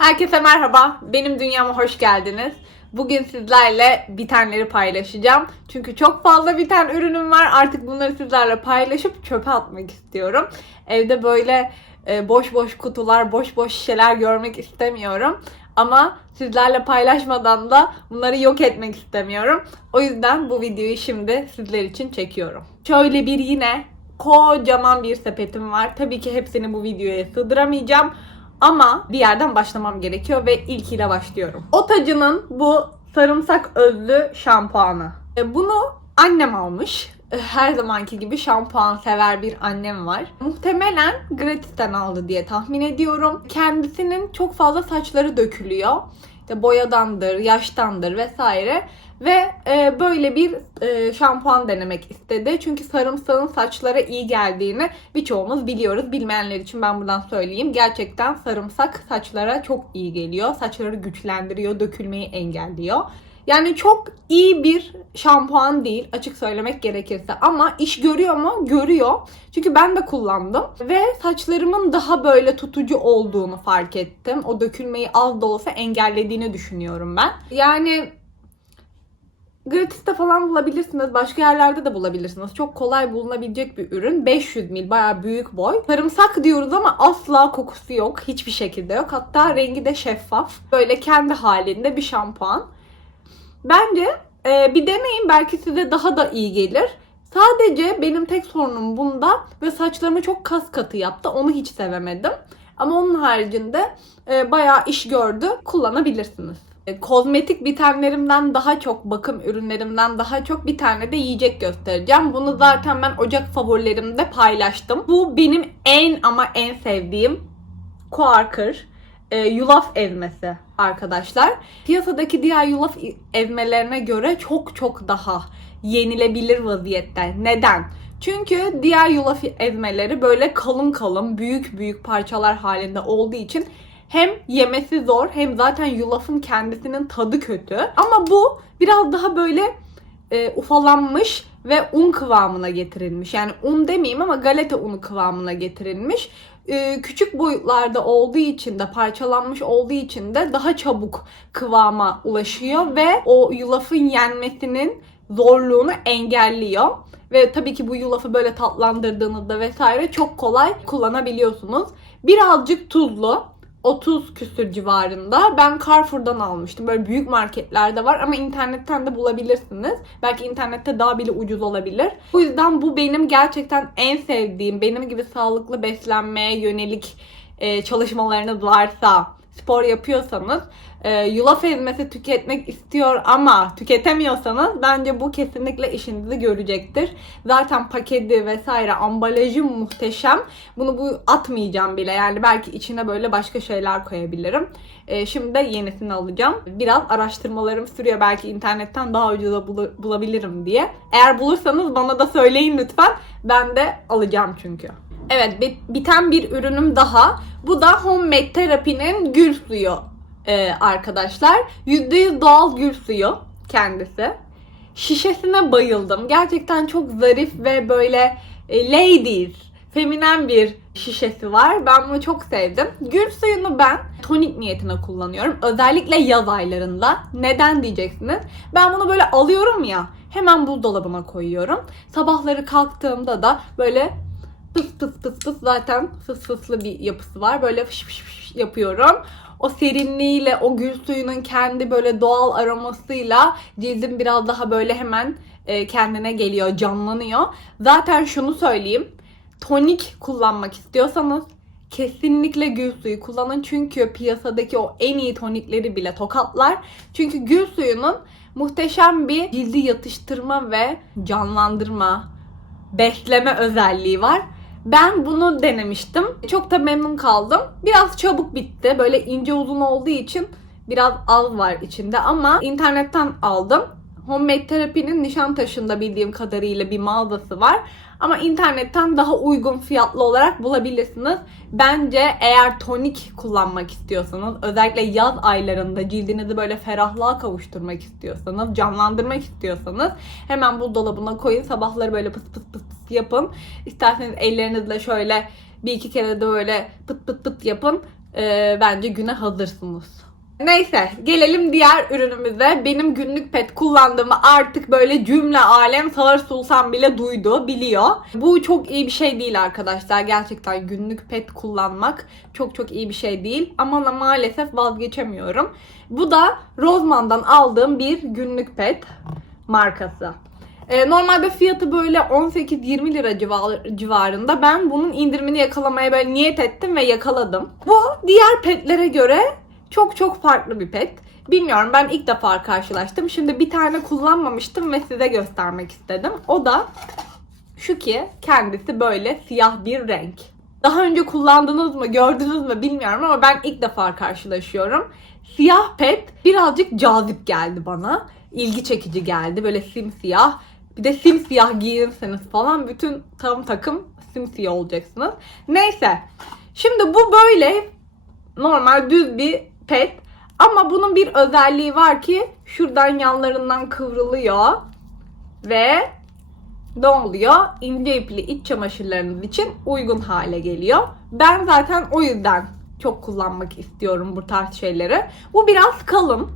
Herkese merhaba. Benim dünyama hoş geldiniz. Bugün sizlerle bitenleri paylaşacağım. Çünkü çok fazla biten ürünüm var. Artık bunları sizlerle paylaşıp çöpe atmak istiyorum. Evde böyle e, boş boş kutular, boş boş şişeler görmek istemiyorum. Ama sizlerle paylaşmadan da bunları yok etmek istemiyorum. O yüzden bu videoyu şimdi sizler için çekiyorum. Şöyle bir yine kocaman bir sepetim var. Tabii ki hepsini bu videoya sığdıramayacağım. Ama bir yerden başlamam gerekiyor ve ilkiyle başlıyorum. Otacı'nın bu sarımsak özlü şampuanı. E, Bunu annem almış. E, Her zamanki gibi şampuan sever bir annem var. Muhtemelen gratisten aldı diye tahmin ediyorum. Kendisinin çok fazla saçları dökülüyor. İşte boyadandır, yaştandır vesaire. Ve e, böyle bir e, şampuan denemek istedi. Çünkü sarımsağın saçlara iyi geldiğini birçoğumuz biliyoruz. Bilmeyenler için ben buradan söyleyeyim. Gerçekten sarımsak saçlara çok iyi geliyor. Saçları güçlendiriyor, dökülmeyi engelliyor. Yani çok iyi bir şampuan değil açık söylemek gerekirse ama iş görüyor mu? Görüyor. Çünkü ben de kullandım ve saçlarımın daha böyle tutucu olduğunu fark ettim. O dökülmeyi az da olsa engellediğini düşünüyorum ben. Yani Gratis'te falan bulabilirsiniz. Başka yerlerde de bulabilirsiniz. Çok kolay bulunabilecek bir ürün. 500 mil bayağı büyük boy. Sarımsak diyoruz ama asla kokusu yok. Hiçbir şekilde yok. Hatta rengi de şeffaf. Böyle kendi halinde bir şampuan. Bence e, bir deneyin. Belki size daha da iyi gelir. Sadece benim tek sorunum bunda ve saçlarımı çok kas katı yaptı. Onu hiç sevemedim. Ama onun haricinde e, bayağı iş gördü. Kullanabilirsiniz. E, Kozmetik bitenlerimden daha çok, bakım ürünlerimden daha çok bir tane de yiyecek göstereceğim. Bunu zaten ben Ocak favorilerimde paylaştım. Bu benim en ama en sevdiğim Quaker e, yulaf ezmesi arkadaşlar. Piyasadaki diğer yulaf ezmelerine göre çok çok daha yenilebilir vaziyette. Neden? Çünkü diğer yulaf ezmeleri böyle kalın kalın, büyük büyük parçalar halinde olduğu için hem yemesi zor hem zaten yulafın kendisinin tadı kötü. Ama bu biraz daha böyle e, ufalanmış ve un kıvamına getirilmiş. Yani un demeyeyim ama galeta unu kıvamına getirilmiş. E, küçük boyutlarda olduğu için de parçalanmış olduğu için de daha çabuk kıvama ulaşıyor ve o yulafın yenmesinin zorluğunu engelliyor. Ve tabii ki bu yulafı böyle tatlandırdığınızda vesaire çok kolay kullanabiliyorsunuz. Birazcık tuzlu. 30 küsür civarında. Ben Carrefour'dan almıştım. Böyle büyük marketlerde var ama internetten de bulabilirsiniz. Belki internette daha bile ucuz olabilir. Bu yüzden bu benim gerçekten en sevdiğim, benim gibi sağlıklı beslenmeye yönelik e, çalışmalarınız varsa, spor yapıyorsanız, e, yulaf ezmesi tüketmek istiyor ama tüketemiyorsanız bence bu kesinlikle işinizi görecektir. Zaten paketi vesaire ambalajı muhteşem. Bunu bu atmayacağım bile. Yani belki içine böyle başka şeyler koyabilirim. E, şimdi de yenisini alacağım. Biraz araştırmalarım sürüyor. Belki internetten daha ucuza bulu- bulabilirim diye. Eğer bulursanız bana da söyleyin lütfen. Ben de alacağım çünkü. Evet bi- biten bir ürünüm daha. Bu da Homemade Therapy'nin gül suyu e, arkadaşlar. %100 doğal gül suyu kendisi. Şişesine bayıldım. Gerçekten çok zarif ve böyle e, ladies, feminen bir şişesi var. Ben bunu çok sevdim. Gül suyunu ben tonik niyetine kullanıyorum. Özellikle yaz aylarında. Neden diyeceksiniz? Ben bunu böyle alıyorum ya. Hemen buzdolabıma koyuyorum. Sabahları kalktığımda da böyle fıs fıs fıs fıs zaten fıs fıslı bir yapısı var. Böyle fış fış fış yapıyorum. O serinliğiyle, o gül suyunun kendi böyle doğal aromasıyla cildim biraz daha böyle hemen e, kendine geliyor, canlanıyor. Zaten şunu söyleyeyim. Tonik kullanmak istiyorsanız kesinlikle gül suyu kullanın. Çünkü piyasadaki o en iyi tonikleri bile tokatlar. Çünkü gül suyunun muhteşem bir cildi yatıştırma ve canlandırma, besleme özelliği var. Ben bunu denemiştim. Çok da memnun kaldım. Biraz çabuk bitti. Böyle ince uzun olduğu için biraz az var içinde ama internetten aldım. Homemade Therapy'nin Nişantaşı'nda bildiğim kadarıyla bir mağazası var. Ama internetten daha uygun fiyatlı olarak bulabilirsiniz. Bence eğer tonik kullanmak istiyorsanız, özellikle yaz aylarında cildinizi böyle ferahlığa kavuşturmak istiyorsanız, canlandırmak istiyorsanız hemen buzdolabına koyun. Sabahları böyle pıs pıs pıs yapın. İsterseniz ellerinizle şöyle bir iki kere de böyle pıt pıt pıt yapın. Ee, bence güne hazırsınız. Neyse gelelim diğer ürünümüze. Benim günlük pet kullandığımı artık böyle cümle alem Sağır Sultan bile duydu, biliyor. Bu çok iyi bir şey değil arkadaşlar. Gerçekten günlük pet kullanmak çok çok iyi bir şey değil. Ama maalesef vazgeçemiyorum. Bu da Roseman'dan aldığım bir günlük pet markası. Ee, normalde fiyatı böyle 18-20 lira civar- civarında. Ben bunun indirimini yakalamaya böyle niyet ettim ve yakaladım. Bu diğer petlere göre çok çok farklı bir pet. Bilmiyorum ben ilk defa karşılaştım. Şimdi bir tane kullanmamıştım ve size göstermek istedim. O da şu ki kendisi böyle siyah bir renk. Daha önce kullandınız mı, gördünüz mü bilmiyorum ama ben ilk defa karşılaşıyorum. Siyah pet birazcık cazip geldi bana. İlgi çekici geldi. Böyle simsiyah. Bir de simsiyah giyinirseniz falan bütün tam takım simsiyah olacaksınız. Neyse. Şimdi bu böyle normal düz bir pet. Ama bunun bir özelliği var ki şuradan yanlarından kıvrılıyor. Ve ne oluyor? İnce ipli iç çamaşırlarınız için uygun hale geliyor. Ben zaten o yüzden çok kullanmak istiyorum bu tarz şeyleri. Bu biraz kalın.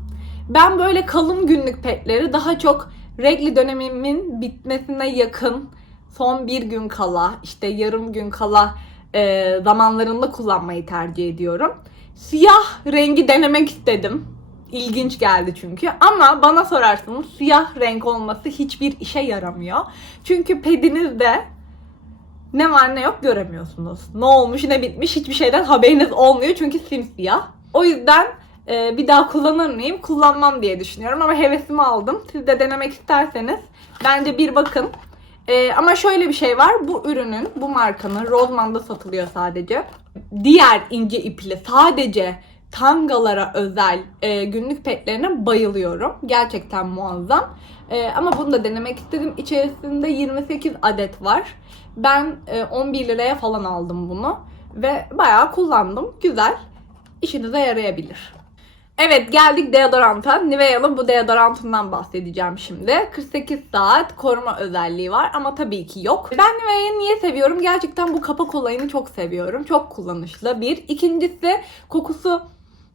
Ben böyle kalın günlük petleri daha çok regli dönemimin bitmesine yakın son bir gün kala işte yarım gün kala e, zamanlarında kullanmayı tercih ediyorum. Siyah rengi denemek istedim. İlginç geldi çünkü. Ama bana sorarsanız siyah renk olması hiçbir işe yaramıyor. Çünkü pedinizde ne var ne yok göremiyorsunuz. Ne olmuş ne bitmiş hiçbir şeyden haberiniz olmuyor çünkü simsiyah. O yüzden e, bir daha kullanır mıyım? Kullanmam diye düşünüyorum ama hevesimi aldım. Siz de denemek isterseniz bence bir bakın. E, ama şöyle bir şey var. Bu ürünün, bu markanın Roseman'da satılıyor sadece. Diğer ince ipli sadece tangalara özel e, günlük petlerine bayılıyorum. Gerçekten muazzam. E, ama bunu da denemek istedim. İçerisinde 28 adet var. Ben e, 11 liraya falan aldım bunu. Ve bayağı kullandım. Güzel. İşinize yarayabilir. Evet geldik deodoranta. Nivea'nın bu deodorantından bahsedeceğim şimdi. 48 saat koruma özelliği var ama tabii ki yok. Ben Nivea'yı niye seviyorum? Gerçekten bu kapak olayını çok seviyorum. Çok kullanışlı bir. İkincisi kokusu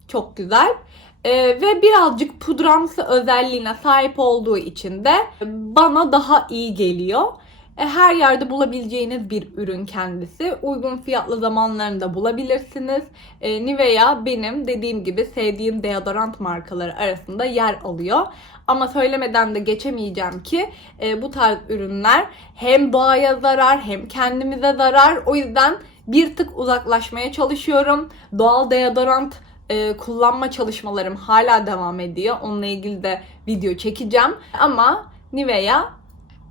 çok güzel. Ee, ve birazcık pudramsı özelliğine sahip olduğu için de bana daha iyi geliyor. E, Her yerde bulabileceğiniz bir ürün kendisi. Uygun fiyatlı zamanlarında bulabilirsiniz. E, Nivea benim dediğim gibi sevdiğim deodorant markaları arasında yer alıyor. Ama söylemeden de geçemeyeceğim ki e, bu tarz ürünler hem doğaya zarar hem kendimize zarar. O yüzden bir tık uzaklaşmaya çalışıyorum. Doğal deodorant e, kullanma çalışmalarım hala devam ediyor. Onunla ilgili de video çekeceğim. Ama Nivea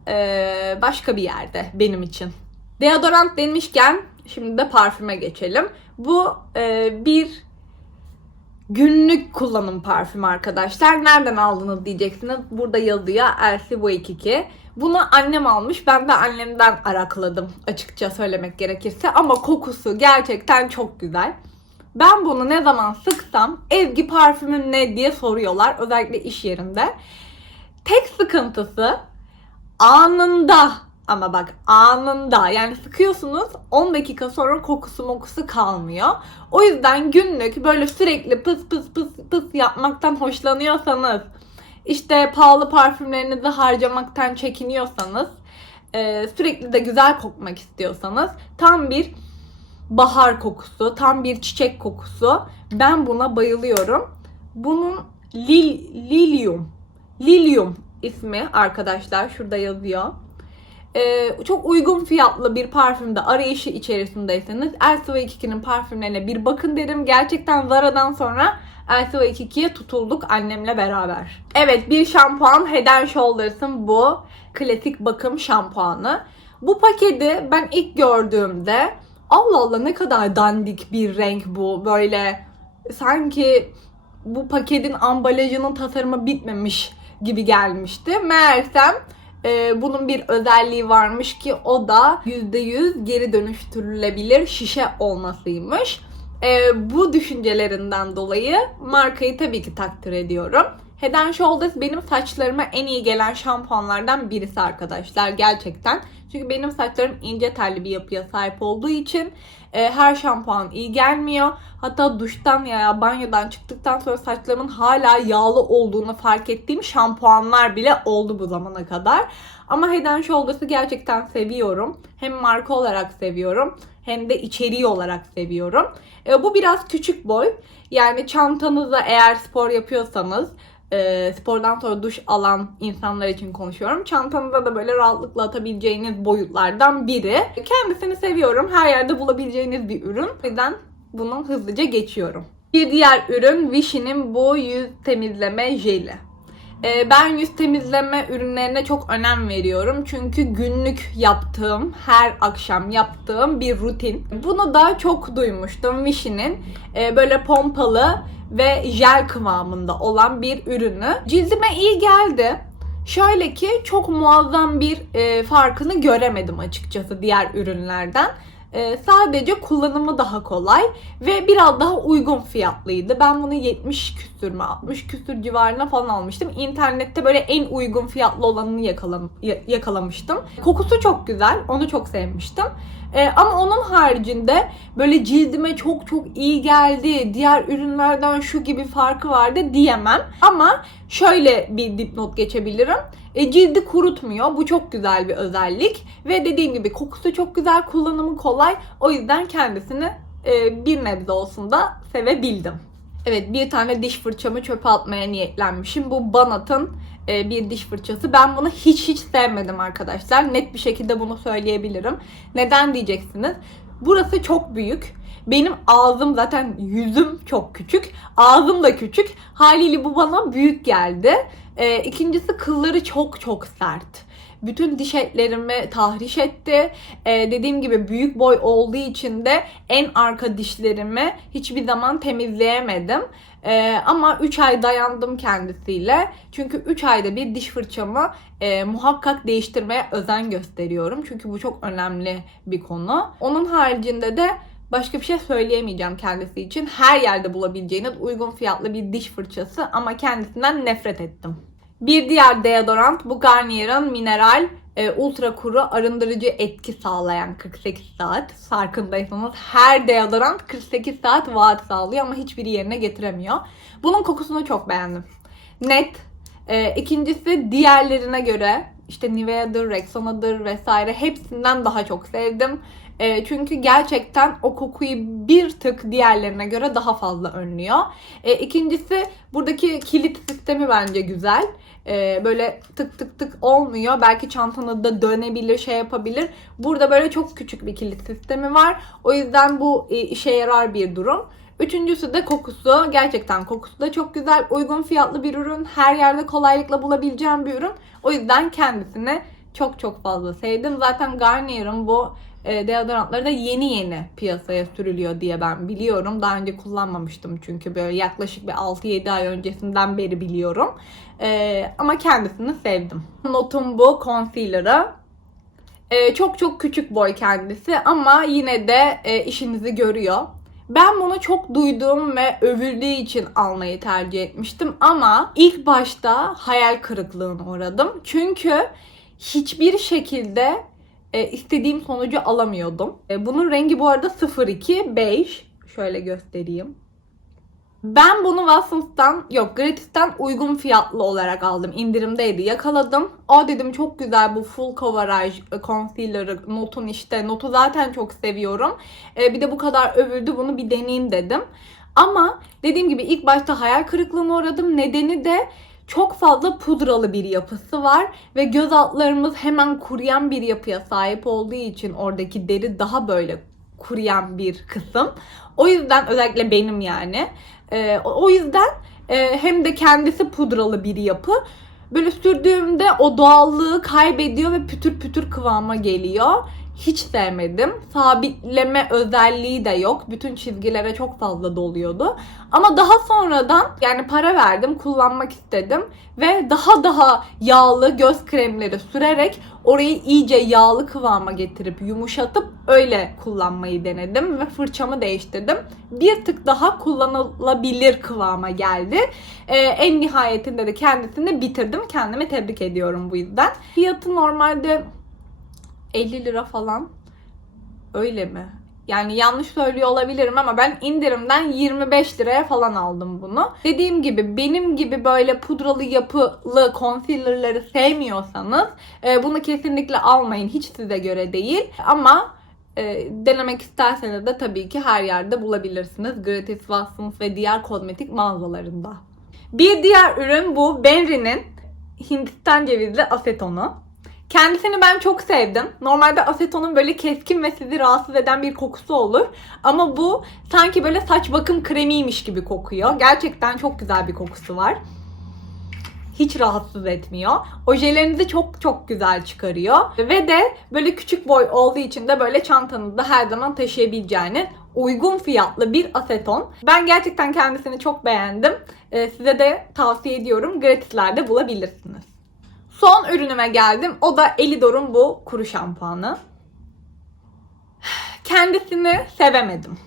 e, başka bir yerde benim için. Deodorant demişken şimdi de parfüme geçelim. Bu e, bir günlük kullanım parfümü arkadaşlar. Nereden aldınız diyeceksiniz. Burada yazıyor Elsie Waikiki. Bunu annem almış. Ben de annemden arakladım açıkça söylemek gerekirse. Ama kokusu gerçekten çok güzel. Ben bunu ne zaman sıksam Ezgi parfümün ne diye soruyorlar. Özellikle iş yerinde. Tek sıkıntısı anında ama bak anında yani sıkıyorsunuz 10 dakika sonra kokusu mokusu kalmıyor. O yüzden günlük böyle sürekli pıs pıs pıs pıs yapmaktan hoşlanıyorsanız işte pahalı parfümlerinizi harcamaktan çekiniyorsanız e, sürekli de güzel kokmak istiyorsanız tam bir bahar kokusu, tam bir çiçek kokusu. Ben buna bayılıyorum. Bunun lil, lilium, lilium ismi arkadaşlar şurada yazıyor. Ee, çok uygun fiyatlı bir parfümde arayışı içerisindeyseniz Elsa Waikki'nin parfümlerine bir bakın derim. Gerçekten Zara'dan sonra Elsa Waikiki'ye tutulduk annemle beraber. Evet bir şampuan Head Shoulders'ın bu klasik bakım şampuanı. Bu paketi ben ilk gördüğümde Allah Allah ne kadar dandik bir renk bu. Böyle sanki bu paketin ambalajının tasarımı bitmemiş gibi gelmişti. Meğersem e, bunun bir özelliği varmış ki o da %100 geri dönüştürülebilir şişe olmasıymış. E, bu düşüncelerinden dolayı markayı tabii ki takdir ediyorum. Head and Shoulders benim saçlarıma en iyi gelen şampuanlardan birisi arkadaşlar gerçekten. Çünkü benim saçlarım ince telli bir yapıya sahip olduğu için e, her şampuan iyi gelmiyor. Hatta duştan ya banyodan çıktıktan sonra saçlarımın hala yağlı olduğunu fark ettiğim şampuanlar bile oldu bu zamana kadar. Ama Head Shoulders'ı gerçekten seviyorum. Hem marka olarak seviyorum hem de içeriği olarak seviyorum. E, bu biraz küçük boy. Yani çantanıza eğer spor yapıyorsanız e, spordan sonra duş alan insanlar için konuşuyorum. Çantanıza da böyle rahatlıkla atabileceğiniz boyutlardan biri. Kendisini seviyorum. Her yerde bulabileceğiniz bir ürün. O yüzden bunu hızlıca geçiyorum. Bir diğer ürün Vichy'nin bu yüz temizleme jeli. Ee, Ben yüz temizleme ürünlerine çok önem veriyorum. Çünkü günlük yaptığım, her akşam yaptığım bir rutin. Bunu da çok duymuştum Vichy'nin. e, Böyle pompalı ve jel kıvamında olan bir ürünü. Cildime iyi geldi. Şöyle ki çok muazzam bir e, farkını göremedim açıkçası diğer ürünlerden. E, sadece kullanımı daha kolay ve biraz daha uygun fiyatlıydı. Ben bunu 70 küsür mü 60 küsür civarına falan almıştım. İnternette böyle en uygun fiyatlı olanını yakalam ya- yakalamıştım. Kokusu çok güzel. Onu çok sevmiştim. E, ama onun haricinde böyle cildime çok çok iyi geldi. Diğer ürünlerden şu gibi farkı vardı diyemem. Ama şöyle bir dipnot geçebilirim. E, cildi kurutmuyor. Bu çok güzel bir özellik. Ve dediğim gibi kokusu çok güzel, kullanımı kolay. O yüzden kendisini e, bir nebze olsun da sevebildim. Evet bir tane diş fırçamı çöpe atmaya niyetlenmişim. Bu Banat'ın e, bir diş fırçası. Ben bunu hiç hiç sevmedim arkadaşlar. Net bir şekilde bunu söyleyebilirim. Neden diyeceksiniz? Burası çok büyük. Benim ağzım zaten yüzüm çok küçük. Ağzım da küçük. Haliyle bu bana büyük geldi. E, ikincisi kılları çok çok sert. Bütün diş etlerimi tahriş etti. E, dediğim gibi büyük boy olduğu için de en arka dişlerimi hiçbir zaman temizleyemedim. E, ama 3 ay dayandım kendisiyle. Çünkü 3 ayda bir diş fırçamı e, muhakkak değiştirmeye özen gösteriyorum. Çünkü bu çok önemli bir konu. Onun haricinde de Başka bir şey söyleyemeyeceğim kendisi için. Her yerde bulabileceğiniz uygun fiyatlı bir diş fırçası ama kendisinden nefret ettim. Bir diğer deodorant bu Garnier'ın mineral e, ultra kuru arındırıcı etki sağlayan 48 saat. Farkındaysanız her deodorant 48 saat vaat sağlıyor ama hiçbiri yerine getiremiyor. Bunun kokusunu çok beğendim. Net. E, ikincisi diğerlerine göre işte Nivea'dır, Rexona'dır vesaire hepsinden daha çok sevdim. E, çünkü gerçekten o kokuyu bir tık diğerlerine göre daha fazla önlüyor. E, ikincisi buradaki kilit sistemi bence güzel. E, böyle tık tık tık olmuyor. Belki çantanı da dönebilir, şey yapabilir. Burada böyle çok küçük bir kilit sistemi var. O yüzden bu e, işe yarar bir durum. Üçüncüsü de kokusu. Gerçekten kokusu da çok güzel. Uygun fiyatlı bir ürün. Her yerde kolaylıkla bulabileceğim bir ürün. O yüzden kendisini çok çok fazla sevdim. Zaten Garnier'ın bu deodorantları da yeni yeni piyasaya sürülüyor diye ben biliyorum. Daha önce kullanmamıştım çünkü böyle yaklaşık bir 6-7 ay öncesinden beri biliyorum. E, ama kendisini sevdim. Notum bu concealer'ı. E, çok çok küçük boy kendisi ama yine de e, işinizi görüyor. Ben bunu çok duyduğum ve övüldüğü için almayı tercih etmiştim ama ilk başta hayal kırıklığına uğradım. Çünkü hiçbir şekilde e, istediğim sonucu alamıyordum. E, bunun rengi bu arada 02 beige. Şöyle göstereyim. Ben bunu Watsons'tan yok Gratis'ten uygun fiyatlı olarak aldım. İndirimdeydi. Yakaladım. Aa dedim çok güzel bu full coverage e, concealer'ı notun işte. Notu zaten çok seviyorum. E, bir de bu kadar övüldü bunu bir deneyeyim dedim. Ama dediğim gibi ilk başta hayal kırıklığına uğradım. Nedeni de çok fazla pudralı bir yapısı var ve göz altlarımız hemen kuruyan bir yapıya sahip olduğu için oradaki deri daha böyle kuruyan bir kısım. O yüzden özellikle benim yani. O o yüzden e, hem de kendisi pudralı bir yapı. Böyle sürdüğümde o doğallığı kaybediyor ve pütür pütür kıvama geliyor. Hiç sevmedim. Sabitleme özelliği de yok. Bütün çizgilere çok fazla doluyordu. Ama daha sonradan yani para verdim, kullanmak istedim ve daha daha yağlı göz kremleri sürerek orayı iyice yağlı kıvama getirip yumuşatıp öyle kullanmayı denedim ve fırçamı değiştirdim. Bir tık daha kullanılabilir kıvama geldi. Ee, en nihayetinde de kendisini bitirdim. Kendimi tebrik ediyorum bu yüzden. Fiyatı normalde 50 lira falan. Öyle mi? Yani yanlış söylüyor olabilirim ama ben indirimden 25 liraya falan aldım bunu. Dediğim gibi benim gibi böyle pudralı yapılı concealer'ları sevmiyorsanız e, bunu kesinlikle almayın. Hiç size göre değil. Ama e, denemek isterseniz de tabii ki her yerde bulabilirsiniz. Gratis Watsons ve diğer kozmetik mağazalarında. Bir diğer ürün bu Benri'nin Hindistan cevizli asetonu. Kendisini ben çok sevdim. Normalde asetonun böyle keskin ve sizi rahatsız eden bir kokusu olur. Ama bu sanki böyle saç bakım kremiymiş gibi kokuyor. Gerçekten çok güzel bir kokusu var. Hiç rahatsız etmiyor. Ojelerinizi çok çok güzel çıkarıyor. Ve de böyle küçük boy olduğu için de böyle çantanızda her zaman taşıyabileceğiniz uygun fiyatlı bir aseton. Ben gerçekten kendisini çok beğendim. Ee, size de tavsiye ediyorum. Gratislerde bulabilirsiniz. Son ürünüme geldim. O da Elidor'un bu kuru şampuanı. Kendisini sevemedim.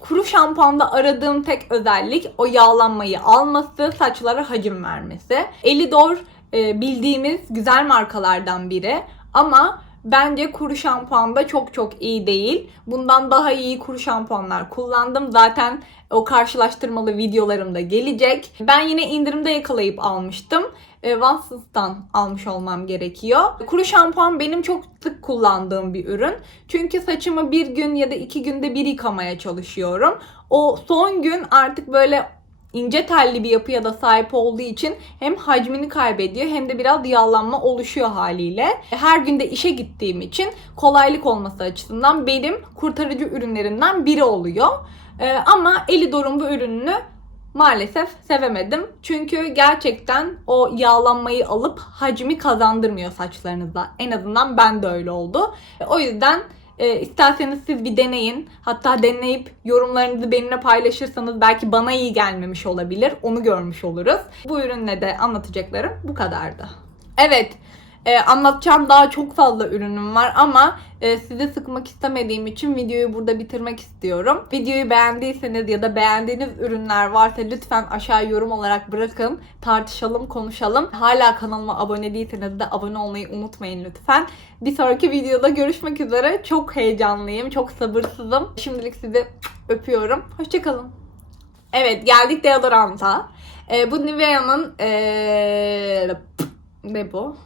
Kuru şampuanda aradığım tek özellik o yağlanmayı alması, saçlara hacim vermesi. Elidor e, bildiğimiz güzel markalardan biri ama bence kuru şampuanda çok çok iyi değil. Bundan daha iyi kuru şampuanlar kullandım. Zaten o karşılaştırmalı videolarım da gelecek. Ben yine indirimde yakalayıp almıştım. E, Watsons'tan almış olmam gerekiyor. Kuru şampuan benim çok sık kullandığım bir ürün. Çünkü saçımı bir gün ya da iki günde bir yıkamaya çalışıyorum. O son gün artık böyle ince telli bir yapıya da sahip olduğu için hem hacmini kaybediyor hem de biraz yağlanma oluşuyor haliyle. Her günde işe gittiğim için kolaylık olması açısından benim kurtarıcı ürünlerimden biri oluyor. Ee, ama Elidor'un bu ürününü maalesef sevemedim. Çünkü gerçekten o yağlanmayı alıp hacmi kazandırmıyor saçlarınıza. En azından ben de öyle oldu. O yüzden e, isterseniz siz bir deneyin. Hatta deneyip yorumlarınızı benimle paylaşırsanız belki bana iyi gelmemiş olabilir. Onu görmüş oluruz. Bu ürünle de anlatacaklarım bu kadardı. Evet, e, anlatacağım daha çok fazla ürünüm var ama e, sizi sıkmak istemediğim için videoyu burada bitirmek istiyorum. Videoyu beğendiyseniz ya da beğendiğiniz ürünler varsa lütfen aşağı yorum olarak bırakın. Tartışalım, konuşalım. Hala kanalıma abone değilseniz de abone olmayı unutmayın lütfen. Bir sonraki videoda görüşmek üzere. Çok heyecanlıyım, çok sabırsızım. Şimdilik sizi öpüyorum. Hoşçakalın. Evet, geldik deodoranta. E, bu Nivea'nın e, ne bu?